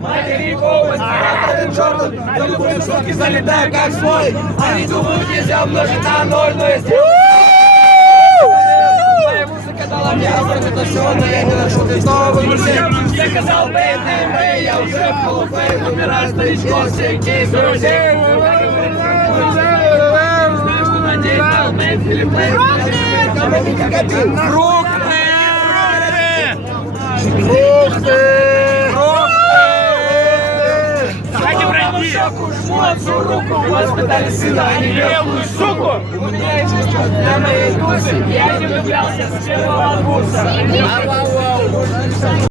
Матери голос, а чертом, за любые шутки залетаю как свой. Они думают, нельзя умножить на ноль, но если... Моя музыка дала мне азарт, это все, но я не ношу, ты снова выгрузил. Я сказал, бэй, я уже в полуфейм, умираю старичком, все кейсы, друзей. Знаю, что надеюсь, на Алмейн, Филиппейн, Дайте пройти! Жму руку, воспитали сына, а не белую суку. У меня есть чувство для моей тусы, я не влюблялся с первого курса.